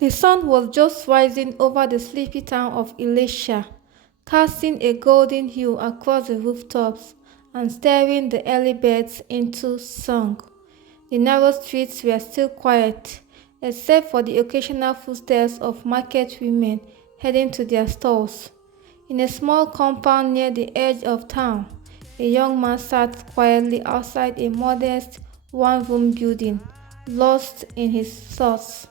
The sun was just rising over the sleepy town of Elisha, casting a golden hue across the rooftops and stirring the early birds into song. The narrow streets were still quiet, except for the occasional footsteps of market women heading to their stalls. In a small compound near the edge of town, a young man sat quietly outside a modest one-room building, lost in his thoughts.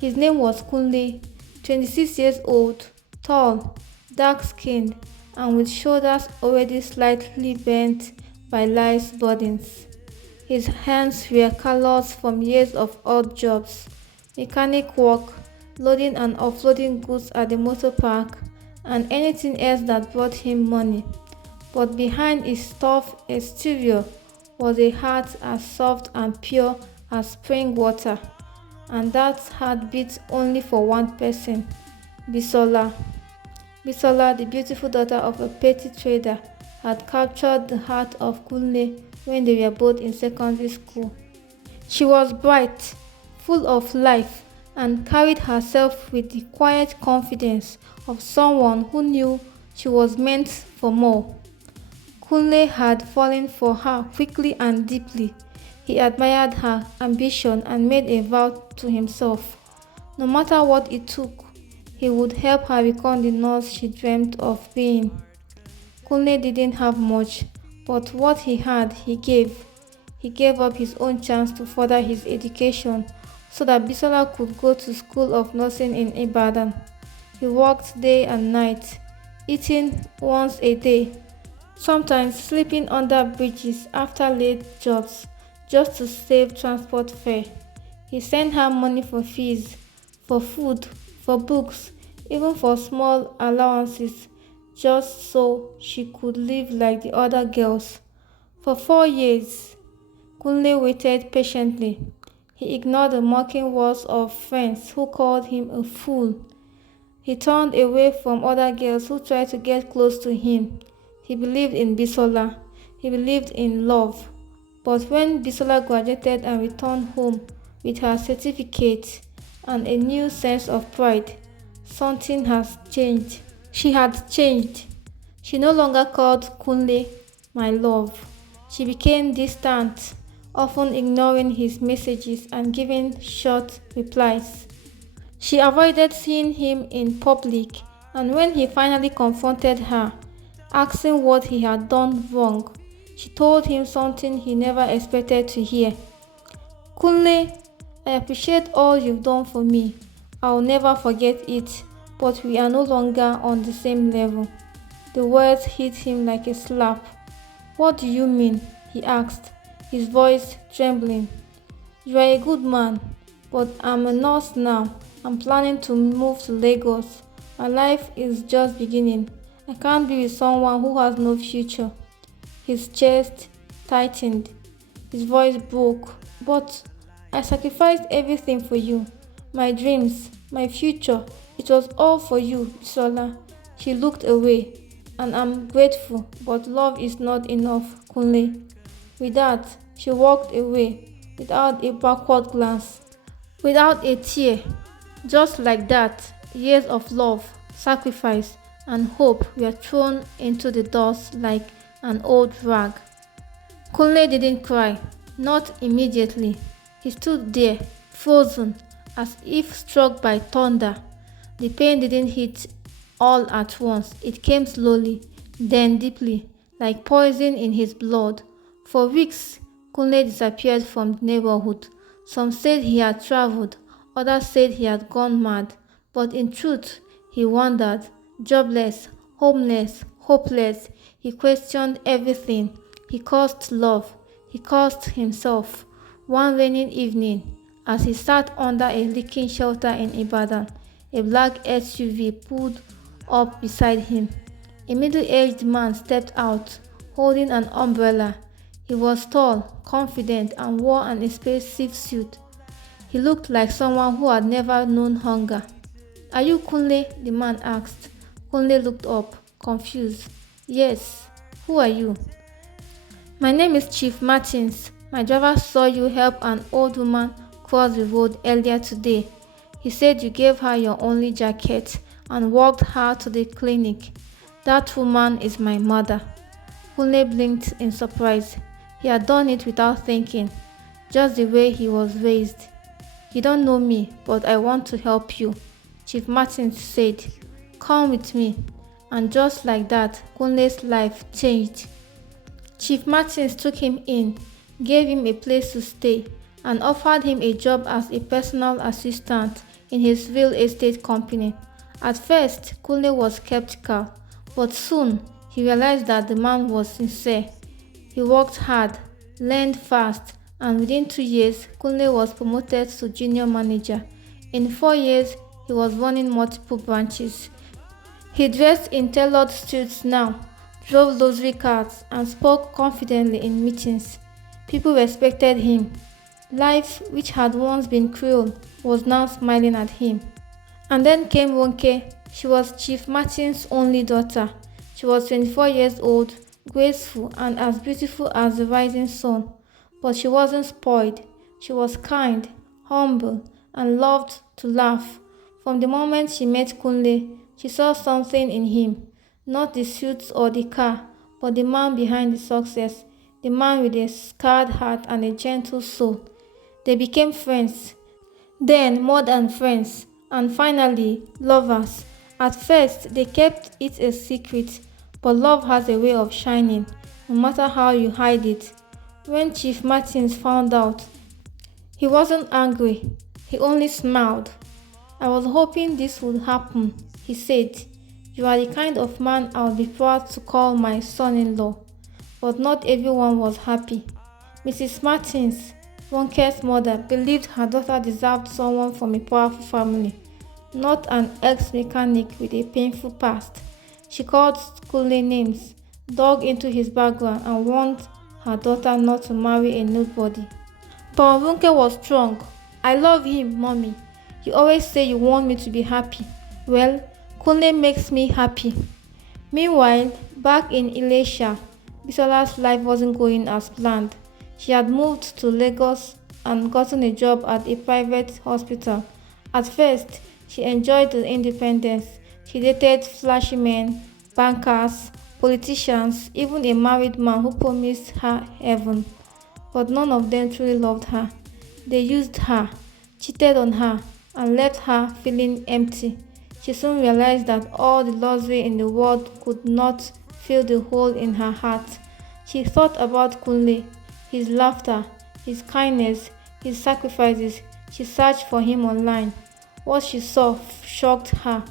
His name was Kunle, 26 years old, tall, dark-skinned, and with shoulders already slightly bent by life's burdens. His hands were calloused from years of odd jobs, mechanic work, loading and offloading goods at the motor park, and anything else that brought him money. But behind his tough exterior was a heart as soft and pure as spring water, and that heart beat only for one person, Bisola. Bisola, the beautiful daughter of a petty trader, had captured the heart of Kunle when they were both in secondary school. She was bright, full of life, and carried herself with the quiet confidence of someone who knew she was meant for more. Kunle had fallen for her quickly and deeply. He admired her ambition and made a vow to himself. No matter what it took, he would help her become the nurse she dreamed of being. Kunle didn't have much, but what he had, he gave. He gave up his own chance to further his education so that Bisola could go to school of nursing in Ibadan. He worked day and night, eating once a day, sometimes sleeping under bridges after late jobs just to save transport fare. He sent her money for fees, for food, for books, even for small allowances, just so she could live like the other girls. For 4 years, Kunle waited patiently. He ignored the mocking words of friends who called him a fool. He turned away from other girls who tried to get close to him. He believed in Bisola. He believed in love. But when Bisola graduated and returned home with her certificate and a new sense of pride, something has changed. She had changed. She no longer called Kunle my love. She became distant, often ignoring his messages and giving short replies. She avoided seeing him in public, and when he finally confronted her, asking what he had done wrong, she told him something he never expected to hear. Kunle, I appreciate all you've done for me. I'll never forget it, but we are no longer on the same level. The words hit him like a slap. What do you mean? He asked, his voice trembling. You are a good man, but I'm a nurse now. I'm planning to move to Lagos. My life is just beginning. I can't be with someone who has no future. His chest tightened. His voice broke. But I sacrificed everything for you. My dreams, my future. It was all for you, Bisola. She looked away. And I'm grateful, but love is not enough, Kunle. With that, she walked away, without a backward glance, without a tear. Just like that, years of love, sacrifice, and hope were thrown into the dust like an old rag. Kunle didn't cry, not immediately. He stood there, frozen, as if struck by thunder. The pain didn't hit all at once. It came slowly, then deeply, like poison in his blood. For weeks, Kunle disappeared from the neighborhood. Some said he had traveled, others said he had gone mad. But in truth, he wandered, jobless, homeless, hopeless. He questioned everything. He cursed love. He cursed himself. One rainy evening, as he sat under a leaking shelter in Ibadan, a black SUV pulled up beside him. A middle-aged man stepped out, holding an umbrella. He was tall, confident, and wore an expensive suit. He looked like someone who had never known hunger. Are you Kunle? The man asked. Kunle looked up, confused. Yes. Who are you? My name is Chief Martins. My driver saw you help an old woman cross the road earlier today. He said you gave her your only jacket and walked her to the clinic. That woman is my mother. Kunle blinked in surprise. He had done it without thinking, just the way he was raised. You don't know me, but I want to help you, Chief Martins said. Come with me. And just like that, Kunle's life changed. Chief Martins took him in, gave him a place to stay, and offered him a job as a personal assistant in his real estate company. At first, Kunle was skeptical, but soon he realized that the man was sincere. He worked hard, learned fast, and within 2 years, Kunle was promoted to junior manager. In 4 years, he was running multiple branches. He dressed in tailored suits now, drove luxury cars, and spoke confidently in meetings. People respected him. Life, which had once been cruel, was now smiling at him. And then came Ronke. She was Chief Martin's only daughter. She was 24 years old, graceful, and as beautiful as the rising sun. But she wasn't spoiled. She was kind, humble, and loved to laugh. From the moment she met Kunle, she saw something in him. Not the suits or the car, but the man behind the success, the man with a scarred heart and a gentle soul. They became friends, then more than friends, and finally lovers. At first, they kept it a secret, but love has a way of shining, no matter how you hide it. When Chief Martins found out, he wasn't angry, he only smiled. I was hoping this would happen, he said. You are the kind of man I would be proud to call my son-in-law. But not everyone was happy. Mrs. Martins, Ronke's mother, believed her daughter deserved someone from a powerful family, not an ex-mechanic with a painful past. She called Kunle names, dug into his background, and warned her daughter not to marry a nobody. But Ronke was strong. I love him, mommy. You always say you want me to be happy. Well, Kunle makes me happy. Meanwhile, back in Ilesha, Bisola's life wasn't going as planned. She had moved to Lagos and gotten a job at a private hospital. At first, she enjoyed the independence. She dated flashy men, bankers, politicians, even a married man who promised her heaven. But none of them truly loved her. They used her, cheated on her, and left her feeling empty. She soon realized that all the luxury in the world could not fill the hole in her heart. She thought about Kunle, his laughter, his kindness, his sacrifices. She searched for him online. What she saw shocked her.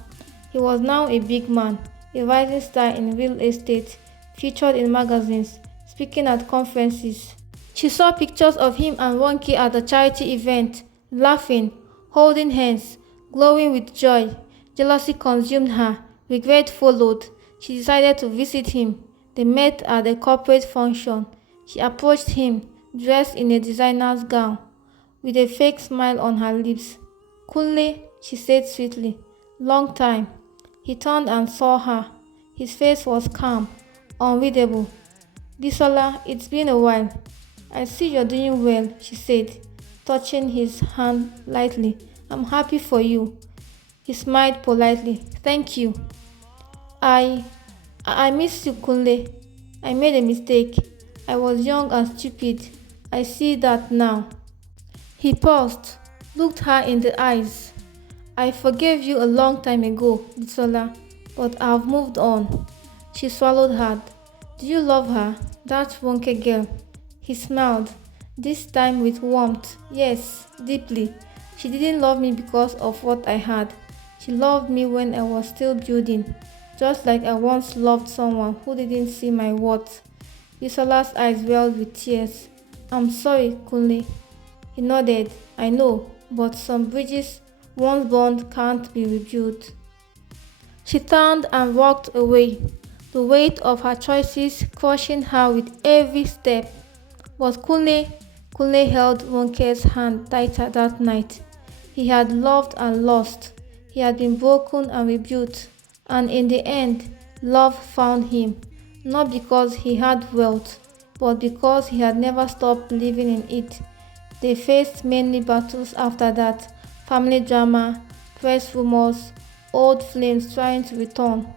He was now a big man, a rising star in real estate, featured in magazines, speaking at conferences. She saw pictures of him and Ronke at a charity event, laughing, holding hands, glowing with joy. Jealousy consumed her. Regret followed. She decided to visit him. They met at a corporate function. She approached him, dressed in a designer's gown, with a fake smile on her lips. Kunle, she said sweetly. Long time. He turned and saw her. His face was calm, unreadable. Bisola, it's been a while. I see you're doing well, she said, touching his hand lightly. I'm happy for you. He smiled politely. Thank you. I miss you, Kunle. I made a mistake. I was young and stupid. I see that now. He paused, looked her in the eyes. I forgave you a long time ago, Bisola, but I've moved on. She swallowed hard. Do you love her, that Ronke girl? He smiled, this time with warmth. Yes, deeply. She didn't love me because of what I had. She loved me when I was still building, just like I once loved someone who didn't see my worth. Bisola's eyes welled with tears. I'm sorry, Kunle. He nodded. I know, but some bridges once burned can't be rebuilt. She turned and walked away, the weight of her choices crushing her with every step. But Kunle held Ronke's hand tighter that night. He had loved and lost. He had been broken and rebuilt. And in the end, love found him. Not because he had wealth, but because he had never stopped believing in it. They faced many battles after that, family drama, press rumors, old flames trying to return.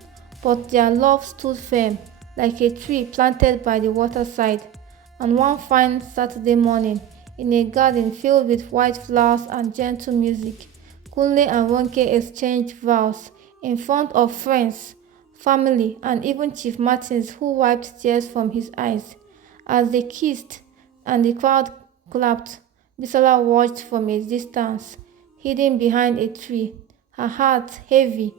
But their love stood firm, like a tree planted by the waterside. And one fine Saturday morning, in a garden filled with white flowers and gentle music, Kunle and Ronke exchanged vows in front of friends, family, and even Chief Martins, who wiped tears from his eyes. As they kissed and the crowd clapped, Bisola watched from a distance, hidden behind a tree, her heart heavy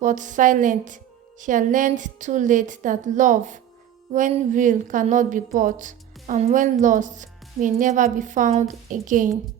but silent. She had learned too late that love, when real, cannot be bought, and when lost, may never be found again.